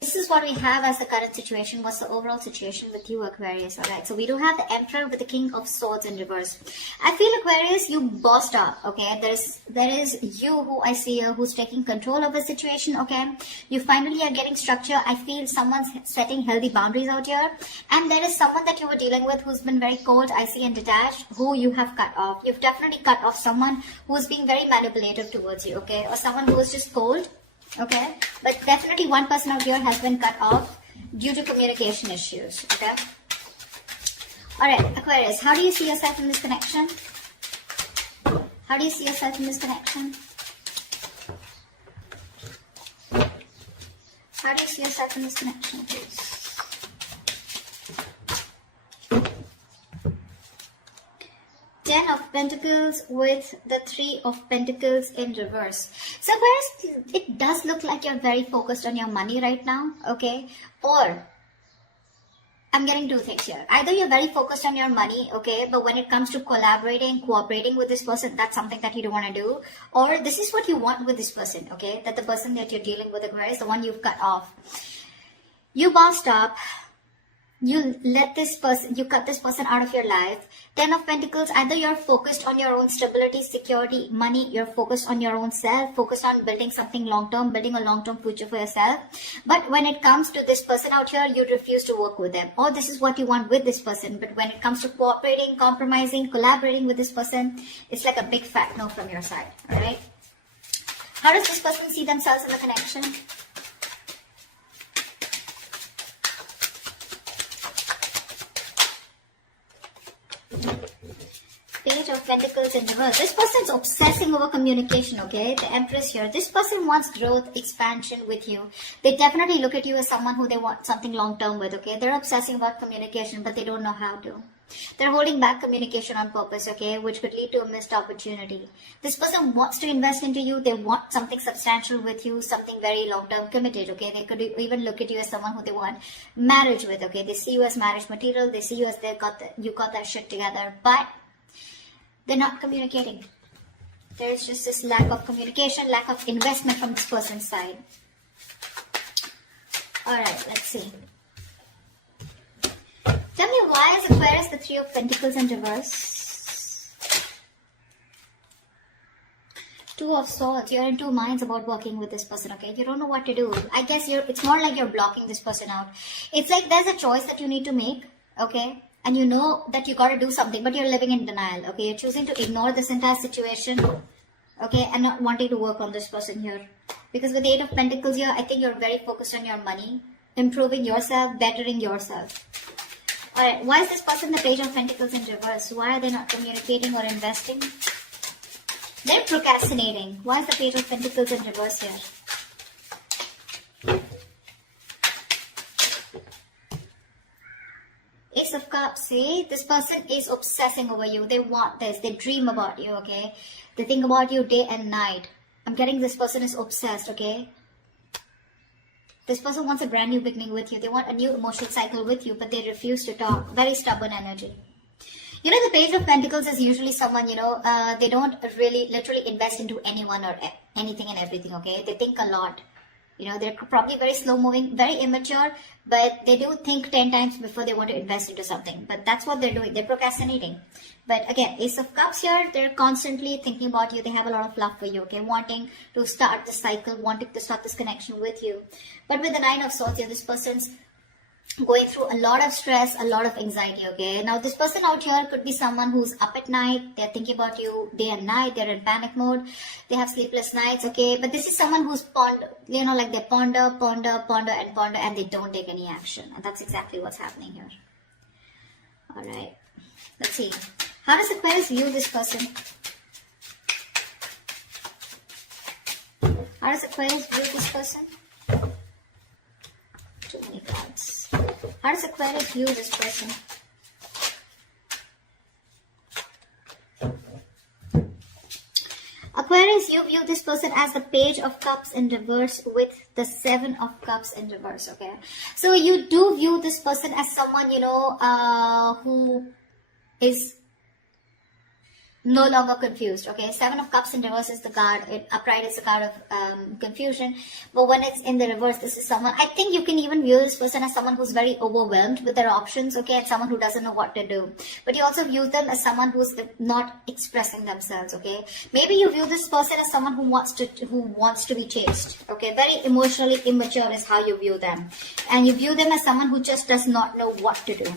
This is what we have as the current situation. What's the overall situation with you, Aquarius? All right, so we do have the Emperor with the King of Swords in reverse. I feel, Aquarius, you bossed up, okay? There is you who I see here who's taking control of the situation, okay? You finally are getting structure. I feel someone's setting healthy boundaries out here. And there is someone that you were dealing with who's been very cold, icy, and detached, who you have cut off. You've definitely cut off someone who's being very manipulative towards you, okay? Or someone who is just cold. Okay, but definitely one person out here has been cut off due to communication issues. Okay, all right, Aquarius, how do you see yourself in this connection? How do you see yourself in this connection? How do you see yourself in this connection, please? Ten of Pentacles with the Three of Pentacles in reverse. So Aquarius, it does look like you're very focused on your money right now, okay? Or, I'm getting two things here. Either you're very focused on your money, okay? But when it comes to collaborating, cooperating with this person, that's something that you don't want to do. Or this is what you want with this person, okay? That the person that you're dealing with, Aquarius, the one you've cut off. You bossed up. You let this person, you cut this person out of your life. Ten of Pentacles, either you're focused on your own stability, security, money, you're focused on your own self, focused on building something long-term, building a long-term future for yourself. But when it comes to this person out here, you refuse to work with them. Or this is what you want with this person. But when it comes to cooperating, compromising, collaborating with this person, it's like a big fat no from your side. Alright? How does this person see themselves in the connection? Page of Pentacles in reverse. This person's obsessing over communication, okay? The Empress here. This person wants growth, expansion with you. They definitely look at you as someone who they want something long-term with, okay? They're obsessing about communication, but they don't know how to. They're holding back communication on purpose, okay? Which could lead to a missed opportunity. This person wants to invest into you. They want something substantial with you, something very long-term committed, okay? They could even look at you as someone who they want marriage with, okay? They see you as marriage material. They see you as you got that shit together. But they're not communicating. There's just this lack of communication, lack of investment from this person's side. Alright, let's see. Tell me, why is Aquarius the Three of Pentacles in reverse? Two of Swords. You're in two minds about working with this person, okay? You don't know what to do. I guess it's more like you're blocking this person out. It's like there's a choice that you need to make, okay? And you know that you got to do something, but you're living in denial, okay? You're choosing to ignore this entire situation, okay? And not wanting to work on this person here. Because with the Eight of Pentacles here, I think you're very focused on your money, improving yourself, bettering yourself. Alright, why is this person the Page of Pentacles in reverse? Why are they not communicating or investing? They're procrastinating. Why is the Page of Pentacles in reverse here? Ace of Cups, see? This person is obsessing over you. They want this. They dream about you, okay? They think about you day and night. I'm getting this person is obsessed, okay? This person wants a brand new beginning with you. They want a new emotional cycle with you, but they refuse to talk. Very stubborn energy. You know, the Page of Pentacles is usually someone, you know, they don't really literally invest into anyone or anything and everything, okay? They think a lot. You know, they're probably very slow moving, very immature, but they do think 10 times before they want to invest into something. But that's what they're doing. They're procrastinating. But again, Ace of Cups here, they're constantly thinking about you. They have a lot of love for you, okay? Wanting to start the cycle, wanting to start this connection with you. But with the Nine of Swords here, this person's going through a lot of stress, a lot of anxiety, okay? Now, this person out here could be someone who's up at night. They're thinking about you day and night. They're in panic mode. They have sleepless nights, okay? But this is someone who's you know, like they ponder, and they don't take any action. And that's exactly what's happening here. All right. Let's see. How does Aquarius view this person? How does Aquarius view this person? Too many cards. How does Aquarius view this person? Aquarius, you view this person as the Page of Cups in reverse with the Seven of Cups in reverse, okay? So you do view this person as someone, you know, who is no longer confused. Okay, Seven of Cups in reverse is the card. Upright is the card of confusion. But when it's in the reverse, this is someone, I think you can even view this person as someone who's very overwhelmed with their options, okay, and someone who doesn't know what to do. But you also view them as someone who's not expressing themselves, okay. Maybe you view this person as someone who wants to be chased, okay. Very emotionally immature is how you view them. And you view them as someone who just does not know what to do.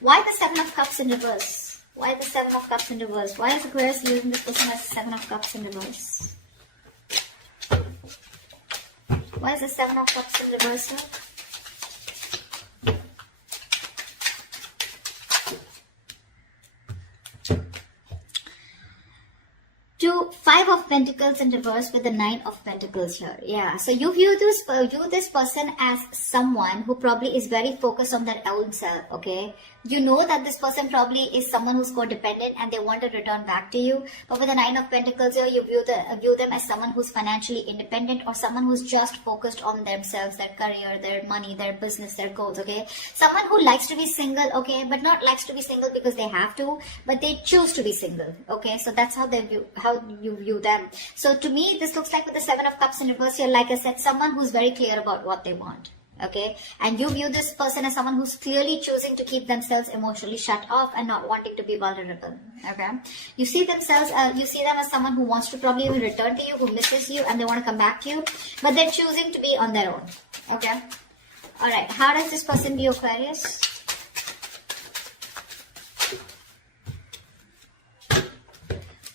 Why the Seven of Cups in reverse? Why the Seven of Cups in reverse? Why is Aquarius using this person as the Seven of Cups in reverse? Why is the Seven of Cups in reverse here? To Five of Pentacles in reverse with the Nine of Pentacles here. Yeah, so you view this person as someone who probably is very focused on their own self, okay? You know that this person probably is someone who's codependent and they want to return back to you. But with the Nine of Pentacles here, you view them as someone who's financially independent or someone who's just focused on themselves, their career, their money, their business, their goals, okay? Someone who likes to be single, okay, but not likes to be single because they have to, but they choose to be single, okay? So that's how you view them. So to me, this looks like with the Seven of Cups in reverse here, like I said, someone who's very clear about what they want. Okay, and you view this person as someone who's clearly choosing to keep themselves emotionally shut off and not wanting to be vulnerable. Okay, you see them as someone who wants to probably even return to you, who misses you, and they want to come back to you, but they're choosing to be on their own. Okay, all right. How does this person view Aquarius?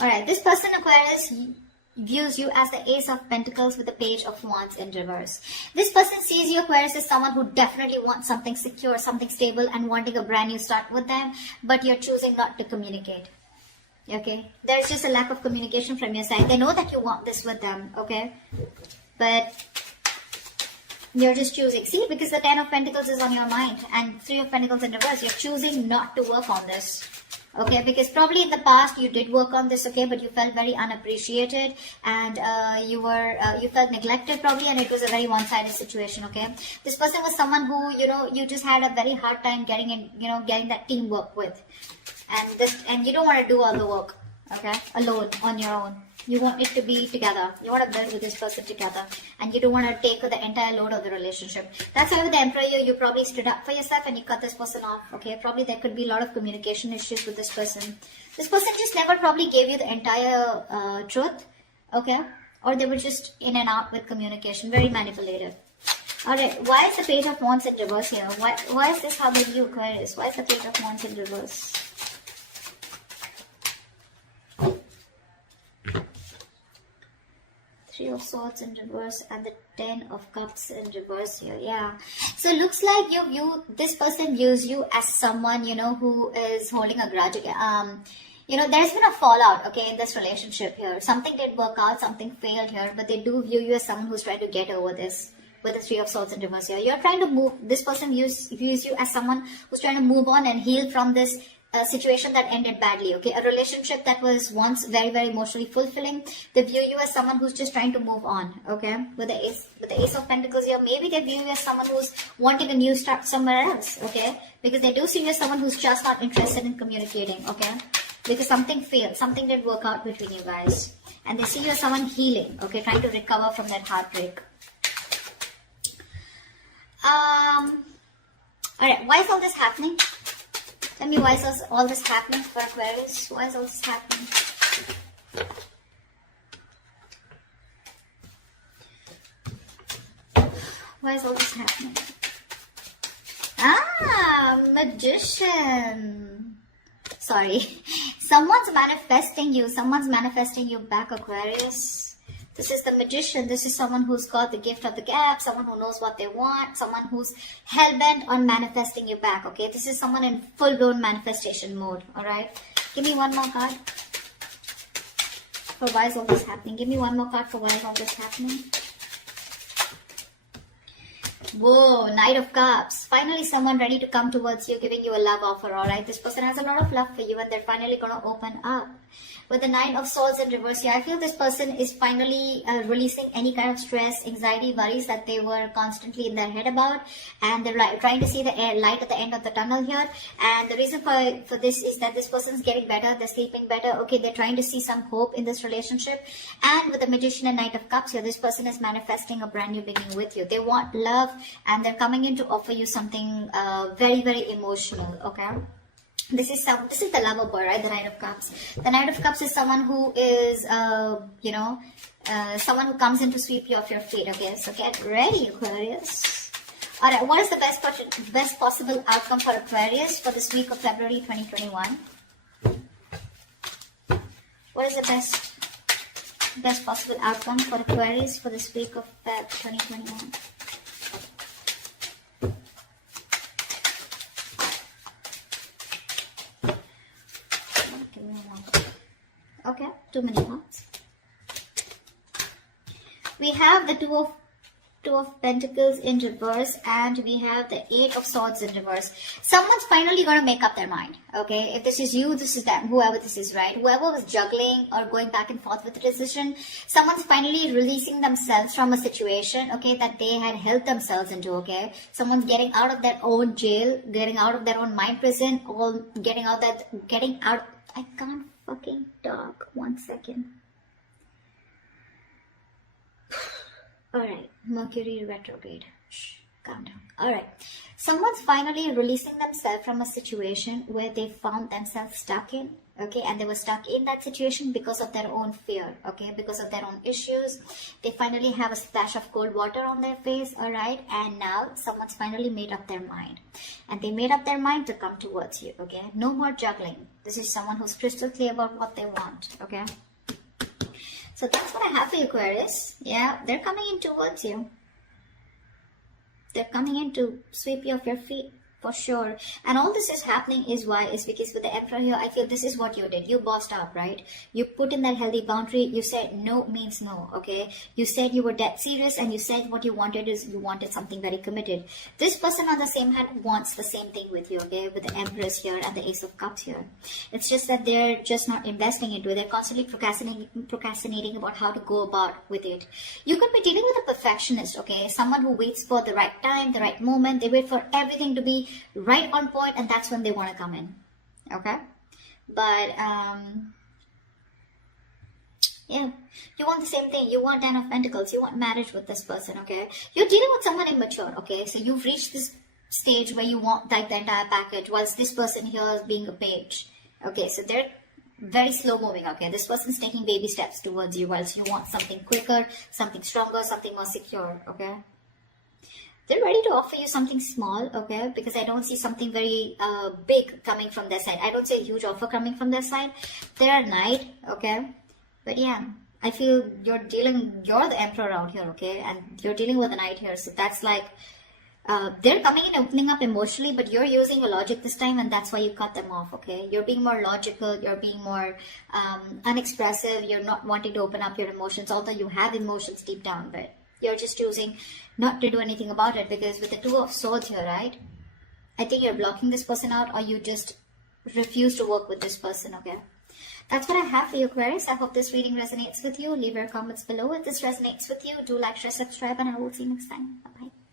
All right, this person Aquarius views you as the Ace of Pentacles with the Page of Wands in reverse. This person sees you, Aquarius, as someone who definitely wants something secure, something stable, and wanting a brand new start with them, but you're choosing not to communicate. Okay, there's just a lack of communication from your side. They know that you want this with them, okay, but you're just choosing. See, because the Ten of Pentacles is on your mind and Three of Pentacles in reverse, you're choosing not to work on this. Okay, because probably in the past you did work on this, okay, but you felt very unappreciated and you felt neglected probably, and it was a very one-sided situation, okay. This person was someone who, you just had a very hard time getting that teamwork with, and you don't want to do all the work, okay, alone, on your own. You want it to be together. You want to build with this person together. And you don't want to take the entire load of the relationship. That's why with the Emperor, you probably stood up for yourself and you cut this person off. Okay, probably there could be a lot of communication issues with this person. This person just never probably gave you the entire truth. Okay, or they were just in and out with communication. Very manipulative. Alright, why is the Page of Wands in reverse here? Why is this how they view Aquarius? Why is the Page of Wands in reverse? Three of Swords in reverse and the Ten of Cups in reverse here. Yeah. So it looks like this person views you as someone, who is holding a grudge. There's been a fallout, okay, in this relationship here. Something did work out, something failed here, but they do view you as someone who's trying to get over this with the Three of Swords in reverse here. You're trying to move, this person views you as someone who's trying to move on and heal from this situation that ended badly, okay? A relationship that was once very, very emotionally fulfilling. They view you as someone who's just trying to move on, okay? With the Ace of Pentacles here, maybe they view you as someone who's wanting a new start somewhere else, okay? Because they do see you as someone who's just not interested in communicating, okay? Because something failed, something didn't work out between you guys. And they see you as someone healing, okay? Trying to recover from that heartbreak. Alright, why is all this happening? Tell me, why is all this happening for Aquarius? Why is all this happening? Why is all this happening? Magician. Sorry. Someone's manifesting you back, Aquarius. This is the Magician. This is someone who's got the gift of the gap, someone who knows what they want, someone who's hell-bent on manifesting you back, okay? This is someone in full-blown manifestation mode, alright? Give me one more card for why is all this happening. Give me one more card for why is all this happening. Whoa, Knight of Cups. Finally, someone ready to come towards you, giving you a love offer, alright? This person has a lot of love for you and they're finally going to open up. With the Nine of Swords in reverse here, I feel this person is finally releasing any kind of stress, anxiety, worries that they were constantly in their head about. And they're trying to see the light at the end of the tunnel here. And the reason for this is that this person's getting better, they're sleeping better. Okay, they're trying to see some hope in this relationship. And with the Magician and Knight of Cups here, this person is manifesting a brand new beginning with you. They want love and they're coming in to offer you something very, very emotional, okay? This is the lover boy, right? The Knight of Cups. The Knight of Cups is someone who is, someone who comes in to sweep you off your feet. Okay, so get ready, Aquarius. All right, what is the best possible outcome for Aquarius for this week of February 2021? What is the best possible outcome for Aquarius for this week of Feb 2021? Okay, too many cards. We have the Two of Pentacles in reverse and we have the Eight of Swords in reverse. Someone's finally going to make up their mind, okay? If this is you, this is them, whoever this is, right? Whoever was juggling or going back and forth with a decision, someone's finally releasing themselves from a situation, okay, that they had held themselves into, okay? Someone's getting out of their own jail, getting out of their own mind prison, or getting out, I can't fucking talk. 1 second. Alright, Mercury retrograde. Shh, calm down. Alright, someone's finally releasing themselves from a situation where they found themselves stuck in, okay, and they were stuck in that situation because of their own fear, okay, because of their own issues. They finally have a splash of cold water on their face, alright, and now someone's finally made up their mind. And they made up their mind to come towards you, okay? No more juggling. This is someone who's crystal clear about what they want, okay? So that's what I have for you, Aquarius. Yeah, they're coming in towards you. They're coming in to sweep you off your feet. For sure. And all this is happening is because with the Emperor here, I feel this is what you did. You bossed up, right? You put in that healthy boundary. You said no means no, okay? You said you were dead serious and you said what you wanted is you wanted something very committed. This person on the same hand wants the same thing with you, okay? With the Empress here and the Ace of Cups here. It's just that they're just not investing into it. They're constantly procrastinating about how to go about with it. You could be dealing with a perfectionist, okay? Someone who waits for the right time, the right moment. They wait for everything to be right on point and that's when they want to come in, okay? But yeah, you want the same thing. You want 10 of Pentacles. You want marriage with this person, okay? You're dealing with someone immature, okay? So you've reached this stage where you want like the entire package, whilst this person here is being a page, okay? So they're very slow moving, okay? This person's taking baby steps towards you, whilst you want something quicker, something stronger, something more secure, okay? They're ready to offer you something small, okay? Because I don't see something very big coming from their side. I don't see a huge offer coming from their side. They're a knight, okay? But yeah, I feel you're the emperor out here, okay? And you're dealing with a knight here. So that's like, they're coming in, opening up emotionally, but you're using your logic this time and that's why you cut them off, okay? You're being more logical, you're being more unexpressive, you're not wanting to open up your emotions, although you have emotions deep down, but you're just choosing not to do anything about it because with the Two of Swords here, right? I think you're blocking this person out or you just refuse to work with this person, okay? That's what I have for you, Aquarius. I hope this reading resonates with you. Leave your comments below if this resonates with you. Do like, share, subscribe, and I will see you next time. Bye-bye.